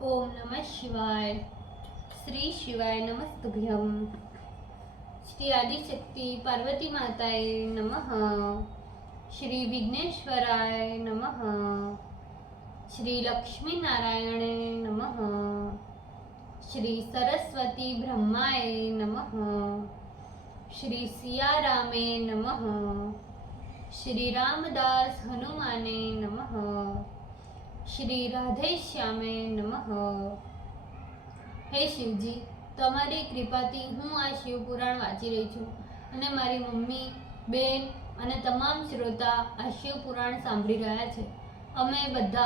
ओम नमः शिवाय। श्री शिवाय नमस्तुभ्यम। श्री आदिशक्ति पार्वती माताए नमः। श्री विघ्नेश्वराय नमः। श्री लक्ष्मी नारायणे नमः। श्री सरस्वती ब्रह्माय नमः। श्री सियारामे नमः। श्री रामदास हनुमाने नमः। श्री राधेश्यामे नमः। हे शिवजी, તમારી કૃપાથી હું આ શિવપુરાણ વાંચી રહી છું અને મારી મમ્મી, બેન અને તમામ શ્રોતા આ શિવપુરાણ સાંભળી રહ્યા છે. અમે બધા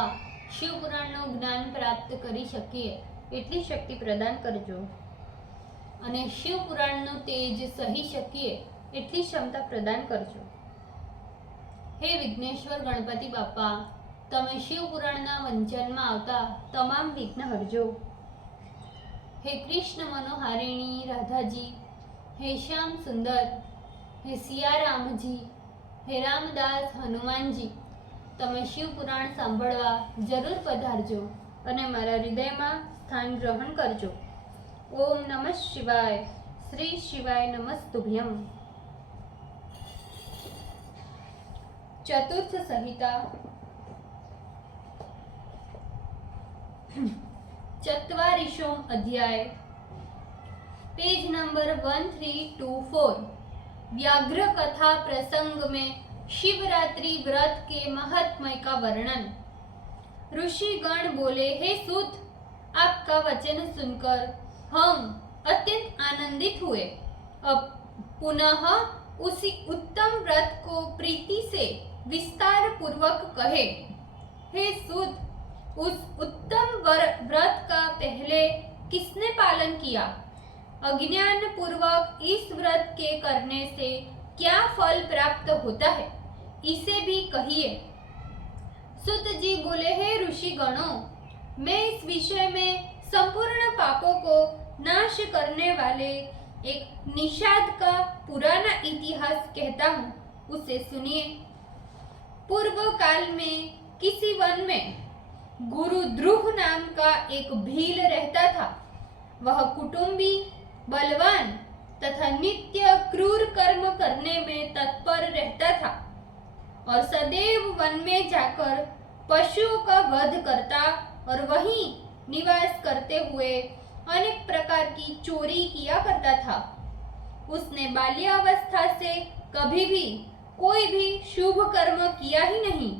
શિવપુરાણનું જ્ઞાન પ્રાપ્ત કરી શકીએ એટલી શક્તિ પ્રદાન કરજો અને શિવપુરાણનું તેજ સહી શકીએ એટલી ક્ષમતા પ્રદાન કરજો. હે વિઘ્નેશ્વર ગણપતિ બાપા, તમે શિવપુરાણના વંચનમાં આવતા તમામ વિઘ્ન હરજો. હે કૃષ્ણ મનોહારિણી રાધાજી, હે શ્યામ સુંદર, હે સિયારામજી, હે રામદાસ હનુમાનજી, તમે શિવપુરાણ સાંભળવા જરૂર પધારજો અને મારા હૃદયમાં સ્થાન ગ્રહણ કરજો. ઓમ નમઃ શિવાય. શ્રી શિવાય નમસ્તુભ્યમ. ચતુર્થ સંહિતા चत्वारिशो अध्याय, पेज नंबर 1324। व्याघ्र कथा प्रसंग में शिवरात्रि व्रत के महात्म्य का वर्णन। ऋषि गण बोले, हे सूत, आपका वचन सुनकर हम अत्यंत आनंदित हुए। अब पुनः उसी उत्तम व्रत को प्रीति से विस्तार पूर्वक कहे। हे सूत, उस उत्तम व्रत का पहले किसने पालन किया? अज्ञान पूर्वक इस व्रत के करने से क्या फल प्राप्त होता है, इसे भी कहिए। सुत जी बोले, हे ऋषि गणों, मैं इस विषय में संपूर्ण पापों को नाश करने वाले एक निषाद का पुराना इतिहास कहता हूँ, उसे सुनिए। पूर्व काल में किसी वन में गुरु ध्रुव नाम का एक भील रहता था। वह कुटुंबी, बलवान तथा नित्य क्रूर कर्म करने में तत्पर रहता था और सदैव वन में जाकर पशुओं का वध करता और वहीं निवास करते हुए अनेक प्रकार की चोरी किया करता था। उसने बाल्यावस्था से कभी भी कोई भी शुभ कर्म किया ही नहीं।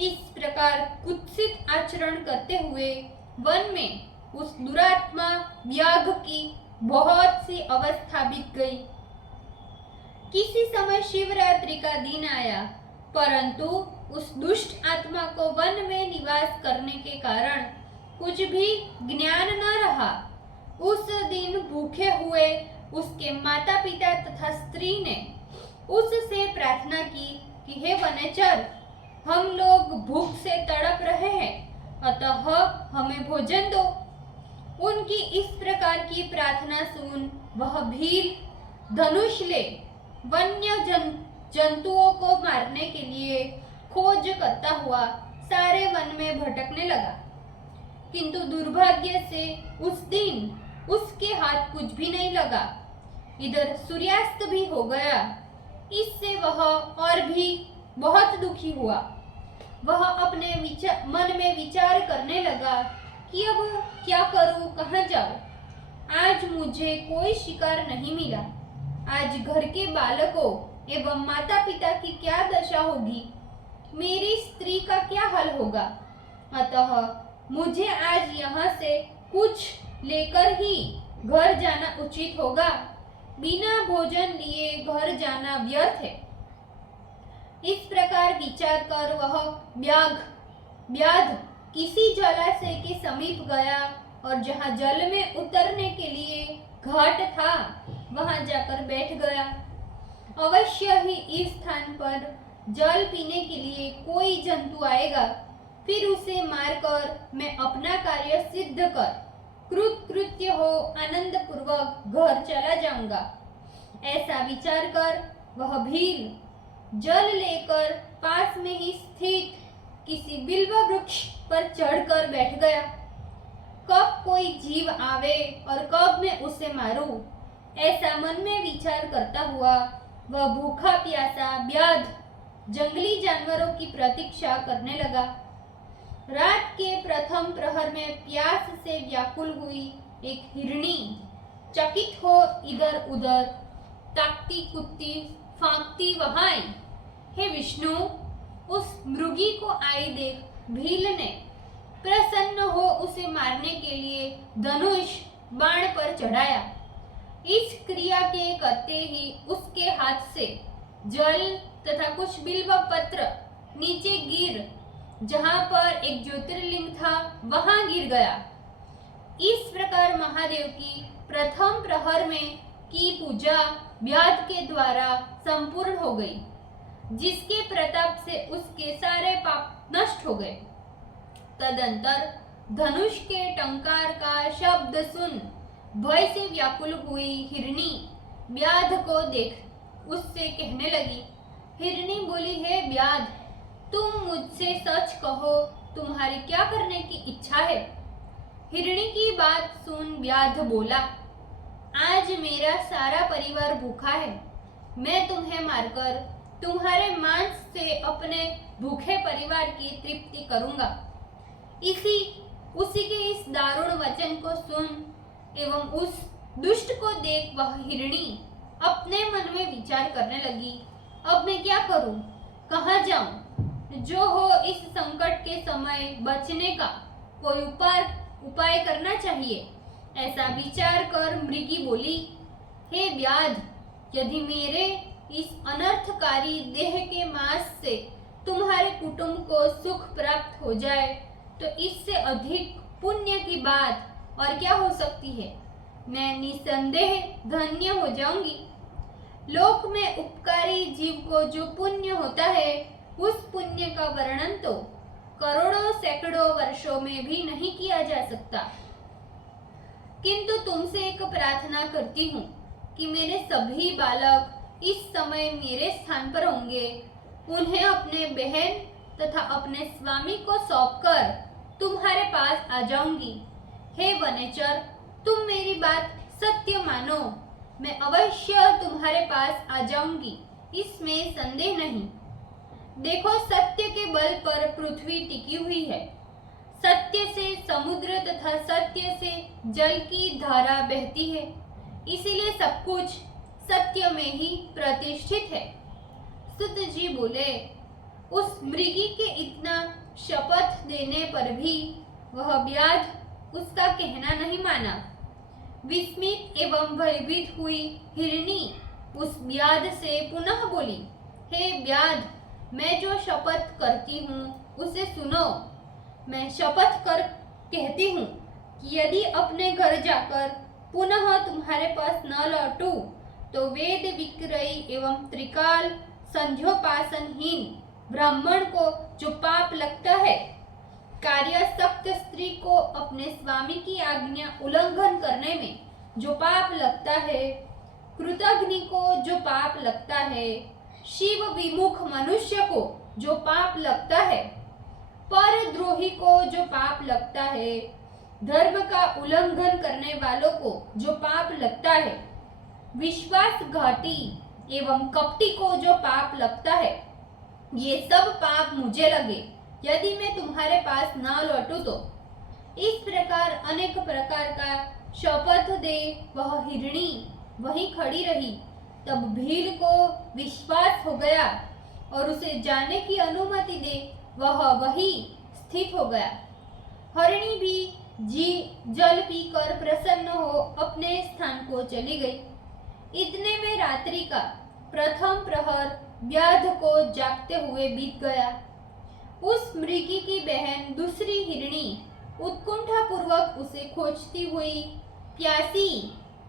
इस प्रकार कुत्सित आचरण करते हुए वन में उस दुरात्मा व्याघ्र की बहुत सी अवस्था बीत गई। किसी समय शिवरात्रि का दिन आया, परंतु उस दुष्ट आत्मा को वन में निवास करने के कारण कुछ भी ज्ञान न रहा। उस दिन भूखे हुए उसके माता पिता तथा स्त्री ने उससे प्रार्थना की कि हे वनचर, हम लोग भूख से तड़प रहे हैं, अतः हमें भोजन दो। उनकी इस प्रकार की प्रार्थना सुन वह भील धनुष ले वन्य जंतुओं को मारने के लिए खोज करता हुआ सारे वन में भटकने लगा। किंतु दुर्भाग्य से उस दिन उसके हाथ कुछ भी नहीं लगा। इधर सूर्यास्त भी हो गया। इससे वह और भी बहुत दुखी हुआ। वह अपने मन में विचार करने लगा कि अब क्या करूं, कहाँ जाऊं। आज मुझे कोई शिकार नहीं मिला। आज घर के बालकों एवं माता पिता की क्या दशा होगी, मेरी स्त्री का क्या हाल होगा। अतः मुझे आज यहाँ से कुछ लेकर ही घर जाना उचित होगा। बिना भोजन लिए घर जाना व्यर्थ है। इस प्रकार विचार कर वह व्याघ्र किसी जलाशय के समीप गया और जहाँ जल में उतरने के लिए घाट था, वहां जाकर बैठ गया। अवश्य ही इस स्थान पर जल पीने के लिए कोई जंतु आएगा, फिर उसे मारकर मैं अपना कार्य सिद्ध कर कृत्य हो आनंद पूर्वक घर चला जाऊंगा। ऐसा विचार कर वह भील जल लेकर पास में ही स्थित किसी बिल्व वृक्ष पर चढ़कर बैठ गया। कब कोई जीव आवे और कब मैं उसे मारूं, ऐसा मन में विचार करता हुआ वह भूखा प्यासा व्याध जंगली जानवरों की प्रतीक्षा करने लगा। रात के प्रथम प्रहर में प्यास से व्याकुल हुई एक हिरणी चकित हो इधर उधर ताकती कुत्ती फांकती वहां आई। हे विष्णु, उस मृगी को आई देख भील ने प्रसन्न हो उसे मारने के लिए धनुष बाण पर चढ़ाया। इस क्रिया के करते ही उसके हाथ से जल तथा कुछ बिल्व पत्र नीचे गिर जहां पर एक ज्योतिर्लिंग था वहां गिर गया। इस प्रकार महादेव की प्रथम प्रहर में की पूजा व्याध के द्वारा संपूर्ण हो गई, जिसके प्रताप से उसके सारे पाप नष्ट हो गए। तदंतर धनुष के टंकार का शब्द सुन भय से व्याकुल हुई हिरणी व्याध को देख उससे कहने लगी। हिरणी बोली, हे व्याध, तुम मुझसे सच कहो, तुम्हारी क्या करने की इच्छा है? हिरणी की बात सुन व्याध बोला, आज मेरा सारा परिवार भूखा है। मैं तुम्हें मारकर तुम्हारे मांस से अपने भूखे परिवार की तृप्ति करूंगा। उसी के इस दारुण वचन को सुन एवं उस दुष्ट को देख वह हिरणी अपने मन में विचार करने लगी, अब मैं क्या करूं, कहाँ जाऊं? जो हो इस संकट के समय बचने का कोई उपाय करना चाहिए। ऐसा विचार कर मृगी बोली, हे व्याध, यदि मेरे इस अनर्थकारी देह के मांस से तुम्हारे कुटुंब को सुख प्राप्त हो जाए तो इससे अधिक पुण्य की बात और क्या हो सकती है। मैं निसंदेह धन्य हो जाऊंगी। लोक में उपकारी जीव को जो पुण्य होता है उस पुण्य का वर्णन तो करोड़ों सैकड़ों वर्षों में भी नहीं किया जा सकता। किंतु तुमसे एक प्रार्थना करती हूँ कि मेरे सभी बालक इस समय मेरे स्थान पर होंगे। उन्हें अपने बहन तथा अपने स्वामी को सौंपकर तुम्हारे पास आ जाऊंगी। हे वनेचर, तुम मेरी बात सत्य मानो। मैं अवश्य तुम्हारे पास आ जाऊंगी, इसमें संदेह नहीं। देखो, सत्य के बल पर पृथ्वी टिकी हुई है। सत्य से समुद्र तथा सत्य से जल की धारा बहती है, इसीलिए सब कुछ सत्य में ही प्रतिष्ठित है। सुत जी बोले, उस मृगी के इतना शपथ देने पर भी वह व्याध उसका कहना नहीं माना। विस्मित एवं भयभीत हुई हिरणी उस व्याध से पुनः बोली, हे व्याध, मैं जो शपथ करती हूँ उसे सुनो। मैं शपथ कर कहती हूँ कि यदि अपने घर जाकर पुनः तुम्हारे पास न लौटूं तो वेद विक्रयी एवं त्रिकाल संध्योपासनहीन ब्राह्मण को जो पाप लगता है, कार्यसक्त स्त्री को अपने स्वामी की आज्ञा उल्लंघन करने में जो पाप लगता है, कृतघ्नि को जो पाप लगता है, शिव विमुख मनुष्य को जो पाप लगता है, परद्रोही को जो पाप लगता है, धर्म का उल्लंघन करने वालों को जो पाप लगता है, विश्वासघाती एवं कपटी को जो पाप लगता है, ये सब पाप मुझे लगे यदि मैं तुम्हारे पास ना लौटूं तो। इस प्रकार अनेक प्रकार का शपथ दे वह हिरणी वहीं खड़ी रही। तब भील को विश्वास हो गया और उसे जाने की अनुमति दे वह वहीं स्थित हो गया। हरिणी भी जल पीकर प्रसन्न हो अपने स्थान को चली गई। इतने में रात्रि का प्रथम प्रहर व्याध को जागते हुए बीत गया। उस मृगी की बहन दूसरी हिरणी उत्कुंठा पूर्वक उसे खोजती हुई प्यासी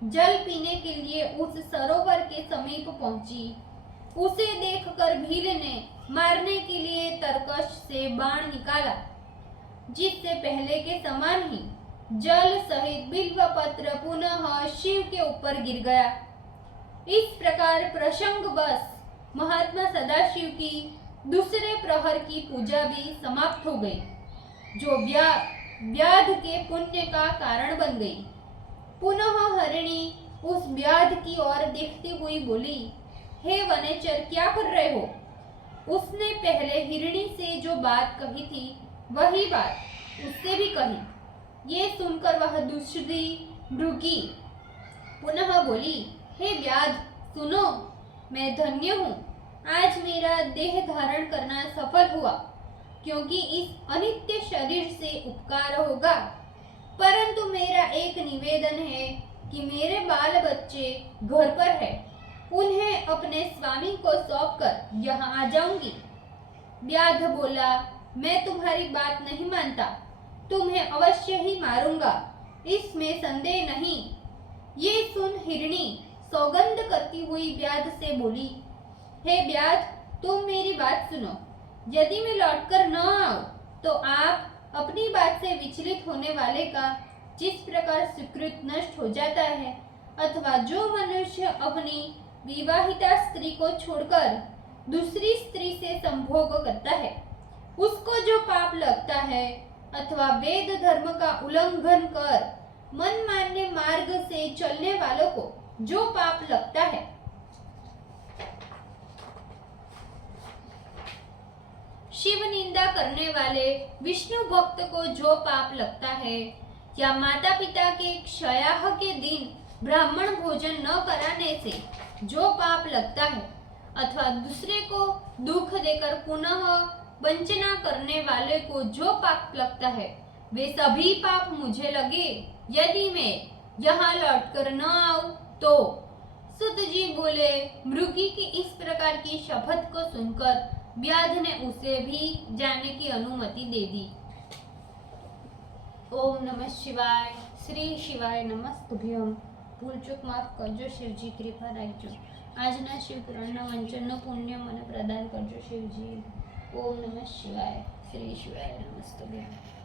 जल पीने के लिए उस सरोवर के समीप पहुंची। उसे देखकर भील ने मारने के लिए तरकश से बाण निकाला, जिससे पहले के समान ही जल सहित बिल्व पत्र पुनः शिव के ऊपर गिर गया। इस प्रकार प्रसंगवश महात्मा सदाशिव की दूसरे प्रहर की पूजा भी समाप्त हो गई। जो व्याध के पुण्य का कारण बन गई। पुनः हरिणी उस व्याध की ओर देखती हुई बोली, हे वनेचर, क्या कर रहे हो? उसने पहले हिरणी से जो बात कही थी वही बात उससे भी कही। ये सुनकर वह दूसरी मृगी पुनः बोली, हे व्याध, सुनो, मैं धन्य हूँ। आज मेरा देह धारण करना सफल हुआ, क्योंकि इस अनित्य शरीर से उपकार होगा। परंतु मेरा एक निवेदन है कि मेरे बाल बच्चे घर पर है, उन्हें अपने स्वामी को सौंपकर यहाँ आ जाऊंगी। व्याध बोला, मैं तुम्हारी बात नहीं मानता, तुम्हें अवश्य ही मारूंगा, इसमें संदेह नहीं। ये सुन हिरणी सौगंध करती हुई व्याध से बोली, हे व्याध, तुम मेरी बात सुनो। यदि मैं लौटकर न आऊं तो आप अपनी बात से विचलित होने वाले का जिस प्रकार सुकृत नष्ट हो जाता है, अथवा जो मनुष्य अपनी विवाहिता स्त्री को छोड़कर दूसरी स्त्री से संभोग करता है, उसको जो पाप लगता है, अथवा वेद धर्म का उल्लंघन कर मनमान्य मार्ग से चलने वालों को जो पाप लगता है, शिव निंदा करने वाले विष्णु भक्त को जो पाप लगता है, या माता पिता के क्षयाह के दिन ब्राह्मण भोजन न कराने से जो पाप लगता है, अथवा दूसरे को दुख देकर पुनः वंचना करने वाले को जो पाप लगता है, वे सभी पाप मुझे लगे यदि मैं यहाँ लौटकर न आऊं तो। सुत जी बोले, मृगी की इस प्रकार की शपथ को सुनकर व्याध ने उसे भी जाने की अनुमति दे दी। ओम नमः शिवाय। श्री शिवाय नमस्तुभ्यम। भूल चूक माफ करजो शिवजी, कृपा રાખજો। આજના શિવપુરાણના વંચનનો પુણ્ય મને પ્રદાન કરજો શિવજી। ઓમ નમઃ શિવાય। શ્રી શિવાય નમસ્તુભ્યમ।